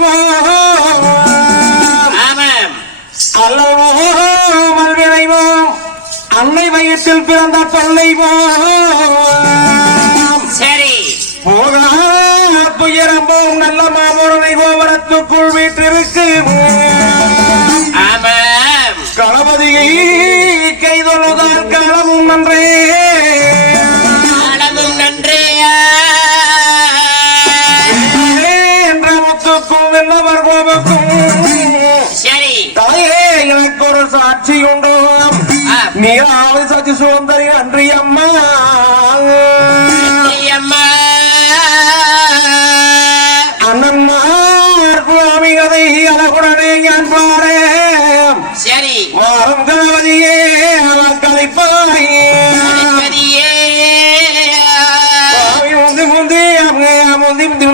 செய்வோம் அல்லவோ மல்விளைவோம் அன்னை வயத்தில் பிறந்த தொல்லைவோம் சரி போகா துயரம்போம் நல்ல மாமுருனை கோபுரத்துக்குள் வீட்டிற்கு கணபதியை கைதொழுதால் களமும் நன்றே என்ற முத்துக்கும் வெள்ளவர் கோபக்கும் சரி தாயே எனக்கு ஒரு சாட்சி உண்டு நீ ஆளு சச்சி சுதந்திரி அன்றி அம்மா அண்ணன்மார் குலாமி கதை அழகுடனே ஞான் பாரு சரி வாரம் கணபதியே கலைப்பாயே முந்தி முந்தி முந்தி முந்தி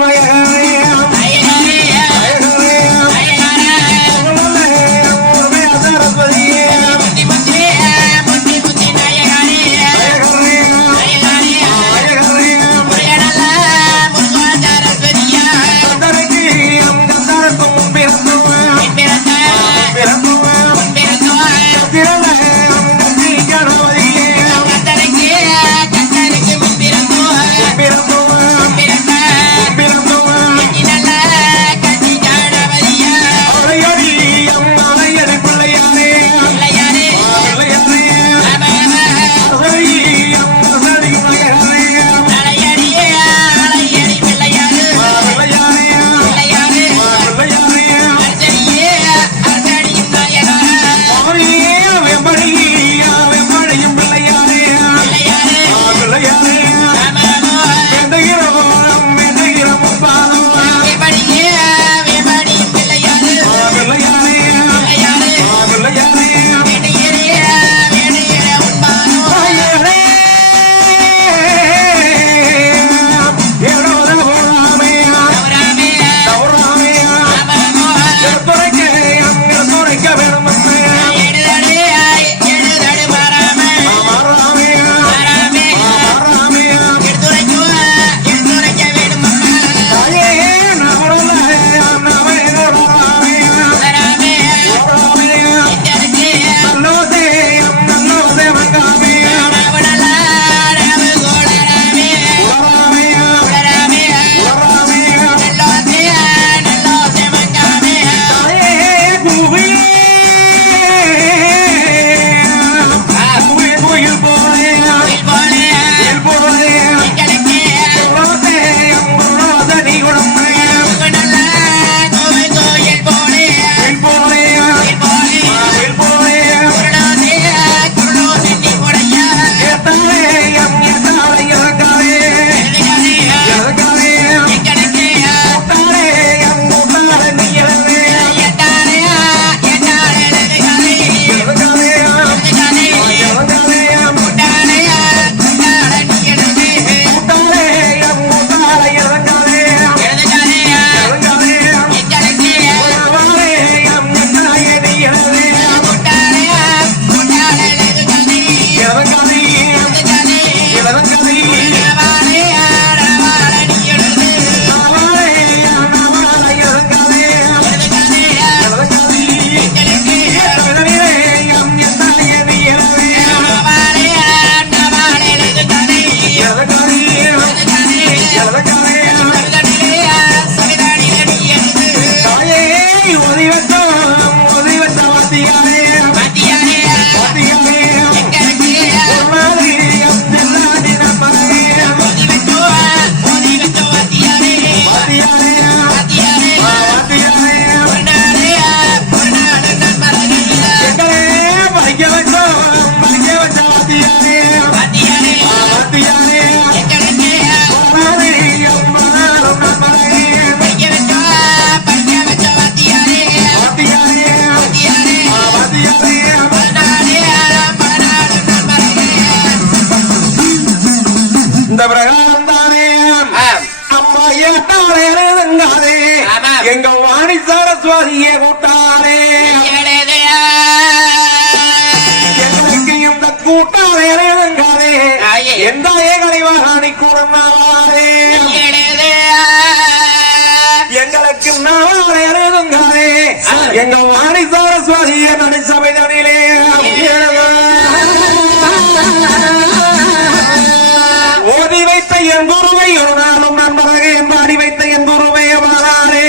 எங்க வாணி சரஸ்வதியை கூட்டாரே எங்களுக்கு இந்த கூட்டாரே எந்த ஏகலை வாணி கூடனாரே எங்களுக்கு நாளே எங்க வாணி சரஸ்வதிய நடிச்சமைதனிலே ஓதி வைத்த என் குருவை ஒரு நாளும் நண்பரக பாடி வைத்த என் குருவை மாறாரே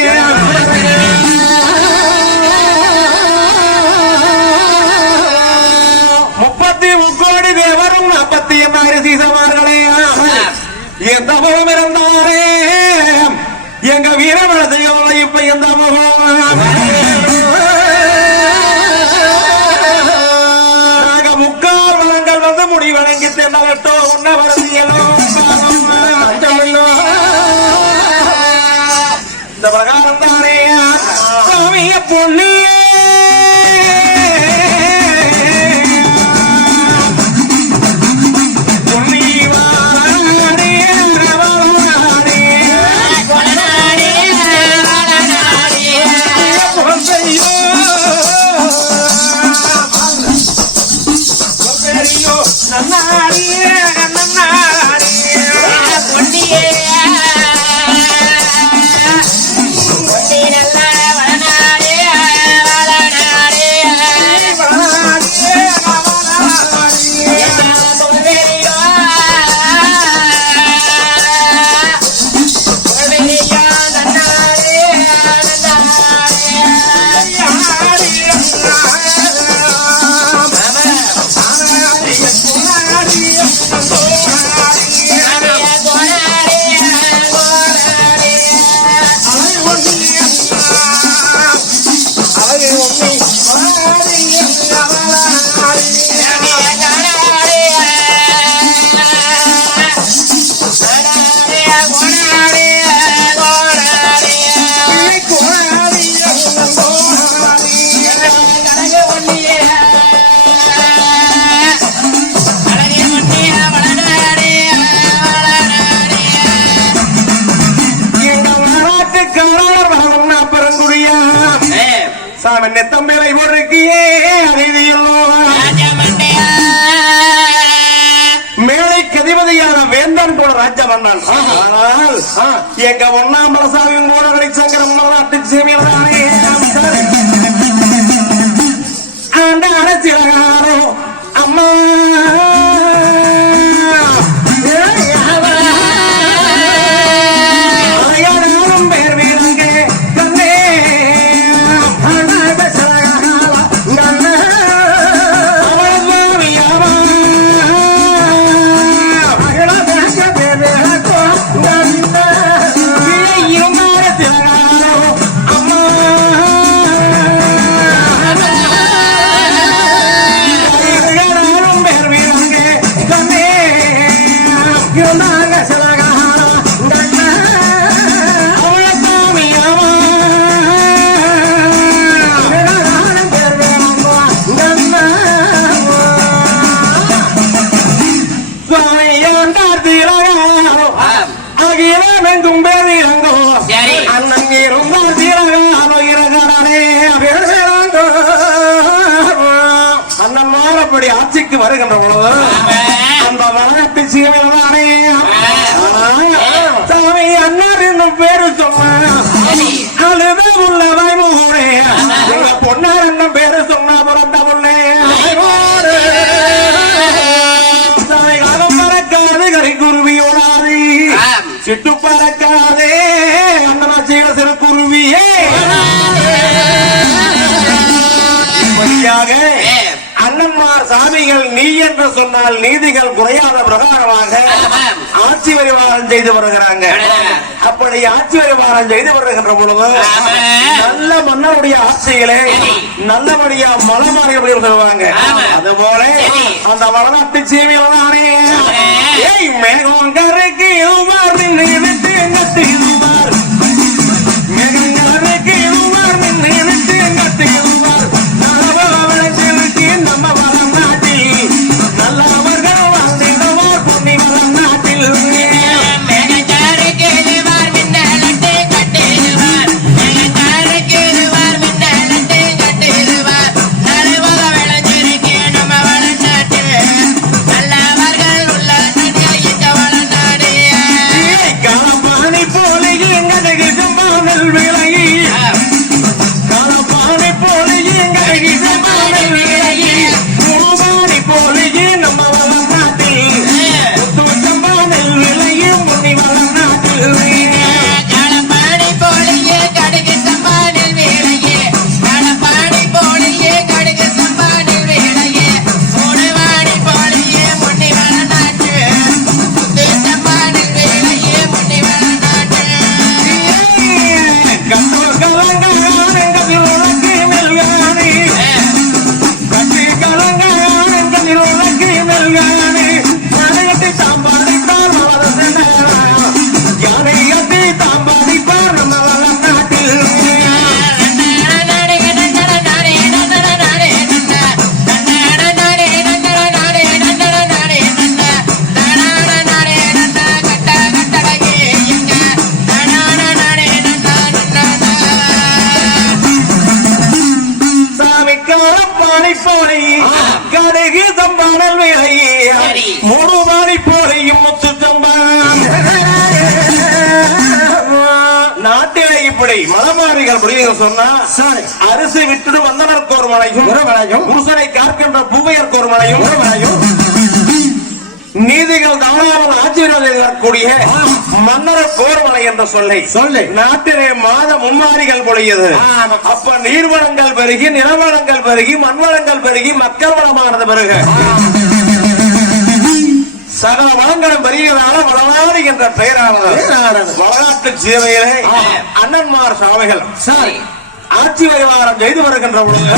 30 தேவரும் 48 சீசமார்களே எந்த முகம் இருந்தாரே எங்க வீரமனதையோட இப்ப எந்த முகம் நாங்க முக்கால் வளங்கள் வந்து முடிவணங்கி தென்னகட்டோ உன்ன வருதியலோ இந்த பிரகாரம் தானே சாமிய பொண்ணு தம்பிலை முறுக்கியே மேலை கதிபதியான வேந்தன் கூட ராஜ்யம் வந்தான். ஆனால் எங்க ஒன்னாம்பலசாமியும் கூட வெளிச்சங்கரம் நாட்டு சேமியதானே ஆண்டாட சிலகாரோ அம்மா ஆட்சிக்கு வருகின்ற பொழுது அந்த வளர்ச்சி சீமையில்தானே சாமி அண்ணார் என்னும் பேரு சொன்ன அழுத உள்ள வாய்மூடே எங்க பொன்னார் என்னும் பேரு சொன்ன பிறந்த உள்ளே சாமி காலம் பறக்காது கரிக்குருவி ஓடாது சிட்டு பறக்காதே அந்த சீர சிறு குருவியே அண்ணன்மார் சாமிகள் நீ என்று சொன்னால் நீதிகள் குறையாத பிரகாரமாக ஆட்சி பரிவாரம் செய்து வருகிறாங்க. அப்படி ஆட்சி பரிவாரம் செய்து வருகின்ற பொழுது நல்ல மன்னருடைய ஆட்சியிலே நல்லபடியா மலமாறிய சொல்லுவாங்க. அதுபோல அந்த வடநாட்டு சீமையில தானே மேகம் கரைக்கு இதுமார் நினைத்து எங்கத்து இதுமார் மேகம் கரைக்கு இதுமார் நினைத்து எங்கத்து இதுமார் நம்ம வளம் நாட்டில் நல்லவர்கள் வாழ்ந்திடுவார் பொன்னி வளம் நாட்டில் களப்பாணி போல எங்க விலை களப்பாணி இப்படி மலமாரிகள் முடிவு சொன்னா அரிசி விட்டுடு வந்தனருக்கு ஒரு மலையும் புருஷனை காக்கின்ற பூவையருக்கு ஒரு மலையும் நீதிகள் தாராளம் ஆட்சியக்கூடிய மன்னர கோர்மலை என்ற சொல்லை நாட்டிலே மாத மும்மாரிகள் பொழியது. அப்ப நீர்வளங்கள் பெருகி நிலவளங்கள் பெருகி மண்வளங்கள் பெருகி மக்கள் வளமானது பெருக சகல வளங்களும் பெருகிறதால வளநாடு என்ற பெயரானது வரலாற்று சேவையிலே அண்ணன்மார் சாமிகள் ஆட்சி விவகாரம் செய்து வருகின்ற பொழுது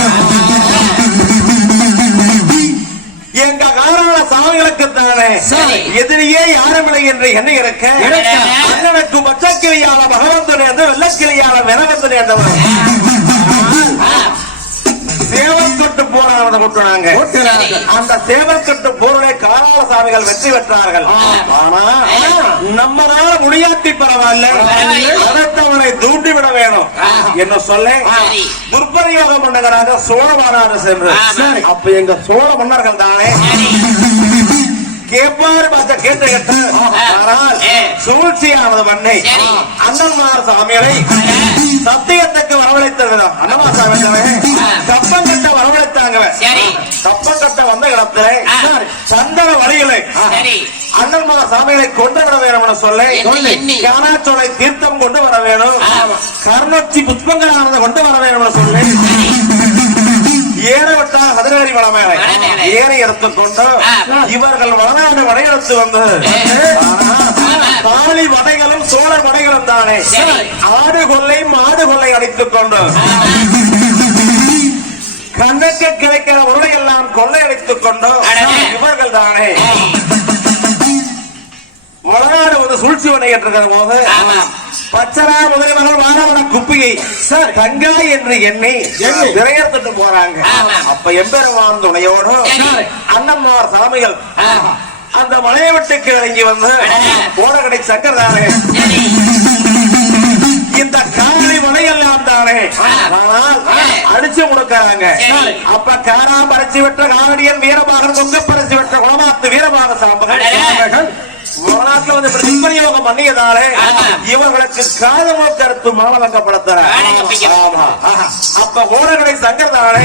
எங்க காரண சாமிகளுக்கு தானே எதிரியே யாருமில்லை என்று என்ன இருக்க அண்ணனுக்கு பச்சக்கிளியால பகவந்தன் என்று வெள்ளக்கிளியால வெனவந்தன் என்றவர் சேவல்கட்டு போரானதை கொட்டுனாங்க. அந்த சேவல்கட்டு போரிலே காராள சாமிகள் வெற்றி பெற்றார்கள். ஆனா நம்மளால முடியாட்டி பரவாயில்ல அதத்தவனை தூண்டிவிட வேணும் என்ன சொல்ல துர்பரியோகம் பண்ணுகிறாங்க சோழ மாநாடு சென்று. அப்ப எங்க சோழ மன்னர்கள் தானே கேட்பாரு பார்த்த கேட்டு கேட்டு ஆனால் சூழ்ச்சியானது பண்ணி அண்ணன்மார் சாமிகளை சத்தியத்துக்கு வரவழைத்தது அண்ணன்மார் சாமி கப்பங்கட்ட வரவழைத்தாங்க. கப்பங்கட்ட வந்த இடத்துல சந்தன வழிகளை அண்ணன்மார் சாமிகளை கொண்டு வர வேணும் சொல்ல காணாச்சோலை தீர்த்தம் கொண்டு வர வேணும் கருணொச்சி புஷ்பங்களானது கொண்டு வர வேணும் சொல்லி ஏறவிட்டா கதிரேறி வளமேலை ஏறி எடுத்துக்கொண்டு இவர்கள் வளநாடு வடையெடுத்து வந்தது. காளி வடைகளும் சோழர் வடைகளும் தானே ஆடு கொள்ளை மாடு கொள்ளை அடித்துக் கொண்டு கண்ணுக்கு கிடைக்கிற உருளை எல்லாம் கொள்ளையடித்துக் கொண்டு இவர்கள் தானே வளநாடு வந்து சூழ்ச்சி வடையிட்டிருக்கிற போது பச்சரா முதலியவர்கள் வாரவன குப்பியை கங்காய் என்று எண்ணி விரையத்துட்டு போறாங்க. அப்ப எம்பெருமான் துணையோடு அண்ணன்மார் சாமிகள் அந்த மலையை விட்டுக்கு இறங்கி வந்து கோடகடை சங்கர் தானே இந்த காலை மலையெல்லாம் தானே ஆனால் அடிச்சு முடுக்கிறாங்க. அப்ப காரா பறிச்சு விட்ட காரடியன் வீரபாகன் கொங்க பறிச்சு விட்ட குளமாத்து வீரபாக சாம்பகன் வரலாற்றுல வந்து பிரதிபயோகம் பண்ணியதாலே இவர்களுக்கு காதமோ கருத்து மாவலங்கப்படுத்துற. அப்ப ஓரகடை சங்கர்தானே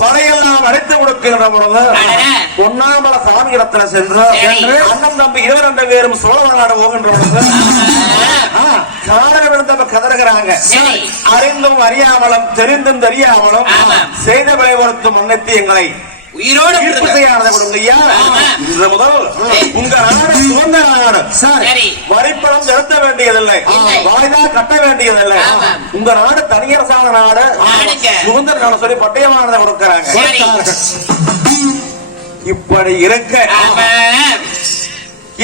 படையெல்லாம் அடைத்து கொடுக்கின்ற பொழுது பொன்னாமல சாமி இடத்துல சென்று அண்ணன் தம்பி 2 பேரும் சோழநாடு போகின்ற பொழுது காரணம் எடுத்து கதறுகிறாங்க. அறிந்தும் அறியாமலும் தெரிந்தும் தெரியாமலும் செய்த விளை பொறுத்து மன்னித்து எங்களை உயிரோடு முதல் உங்க நாடு சுதந்திர நாடு வரிப்பணம் செலுத்த வேண்டியதில்லை வாய்தா கட்ட வேண்டியதில்லை உங்க நாடு தனியரசான நாடு சுதந்திர நாடு சொல்லி பட்டயமானதை கொடுக்கிறாங்க. இப்படி இருக்க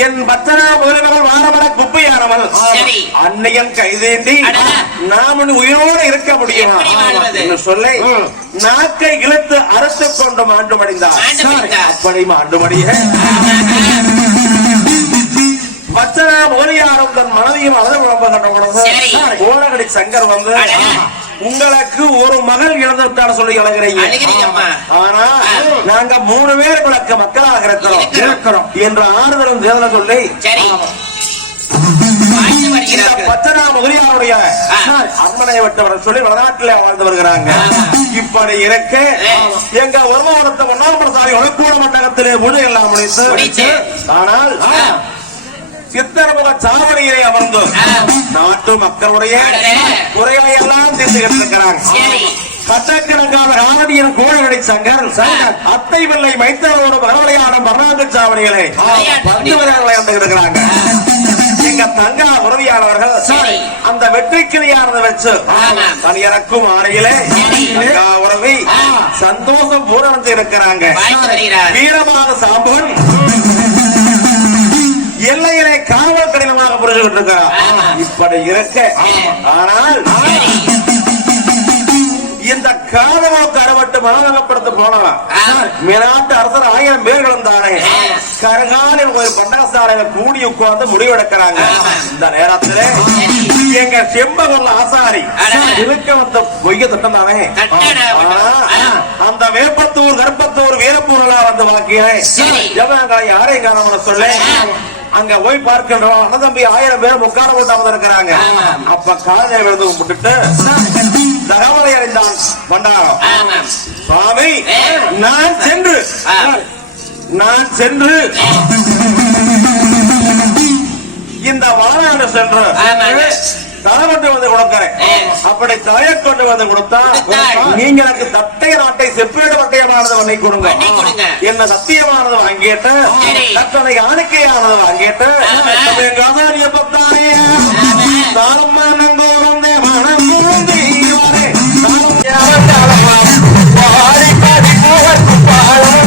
என் பச்சனா முதல்வர்கள் வாரமல குப்பையானவள் அன்னையன் கைதேந்தி நாம் உயிரோடு இருக்க முடியுமா என்று சொல்லி நாக்கை இழுத்து அறுத்து கொண்டு மாண்டு மடிந்தார். அப்படி மாண்டு மடிய பச்சனா முதலியாரும் தன் மனைவியும் அவரை குழம்புகின்ற பொழுது கோடகடி சங்கர் வந்து உங்களுக்கு ஒரு மகள் இழந்துட்டான சொல்லி இழகிறீங்க. ஆனா நாங்க 3 பேர் உங்களுக்கு மக்களாக இருக்கிறோம் என்ற ஆறுதலும் தேவன சொல்லி பச்சனா முதலியாருடைய அரண்மனையை விட்டவர் சொல்லி வடநாட்டில் வாழ்ந்து வருகிறாங்க. இப்படி இருக்க எங்க வருமானத்தை ஒன்னாமரசாமி ஒழுக்கூட மண்டகத்திலே முழு எல்லாம் முடித்து ஆனால் சித்தரமுக சாவடியிலே அமர்ந்து நாட்டு மக்களுடைய குறைகளை எல்லாம் தீர்த்து இருக்கிறாங்க. கட்டக்கணக்கான காரடியின் கோழகடை சங்கர் அத்தை வெள்ளை மைத்தனோடு பரவலையாடும் பர்ணாங்கு சாவடிகளை 10 விளையாண்டு இருக்கிறாங்க. எங்க தங்கா உறவியாளர்கள் அந்த வெற்றி கிளியானதை வச்சு தனியறக்கும் ஆணையிலே உறவி சந்தோஷம் பூரணத்து இருக்கிறாங்க. வீரமாக சாம்பன் எல்லையிலே காவல் கடினமாக புரிஞ்சுக்கிட்டு இருக்கிறார். இப்படி இருக்க ஆனால் இந்த காதலுக்கு அறவட்டு மனநலப்படுத்த போனவன் மேலாட்டு அரசர் 1000 பேர்களும் தானே கருகாலில் ஒரு பண்டகசாலையில கூடி உட்கார்ந்து முடிவெடுக்கிறாங்க. இந்த நேரத்தில் எங்க செம்பகல்ல ஆசாரி இருக்க வந்த பொய்ய திட்டம் தானே அந்த வேப்பத்தூர் கருப்பத்தூர் வீரப்பூர்ல வந்து வாக்கிய யாரையும் காரணம் சொல்ல அங்க போய் பார்க்கின்றோம் அண்ணன் தம்பி 1000 பேர் உட்கார போட்டாம இருக்கிறாங்க. அப்ப காலையில விழுந்து கும்பிட்டுட்டு தகவலை அறிந்தான் பண்டாரம். சுவாமி நான் சென்று இந்த வாழாண்டு சென்று தலை கொண்டு வந்து கொடுக்கிறேன். அப்படி தலையை கொண்டு வந்து கொடுத்தா நீங்க எனக்கு தட்டைய நாட்டை செப்பேடு வட்டையமானது வண்ணை கொடுங்க. என்ன சத்தியமானது வாங்கிட்டு கட்டளை காணிக்கையானது வாங்கிட்டு காதாரிய பத்தானே தாரம் மனங்கோரும் மனம் மூந்தி பாடி பாடி போவர்க்கு பாடம்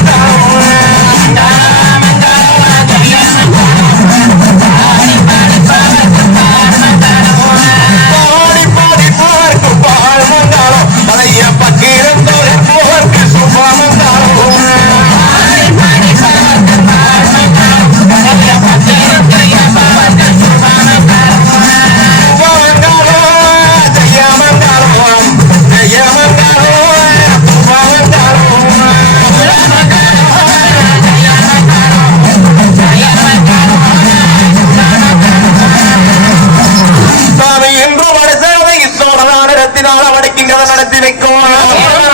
நடத்தி வைக்கும்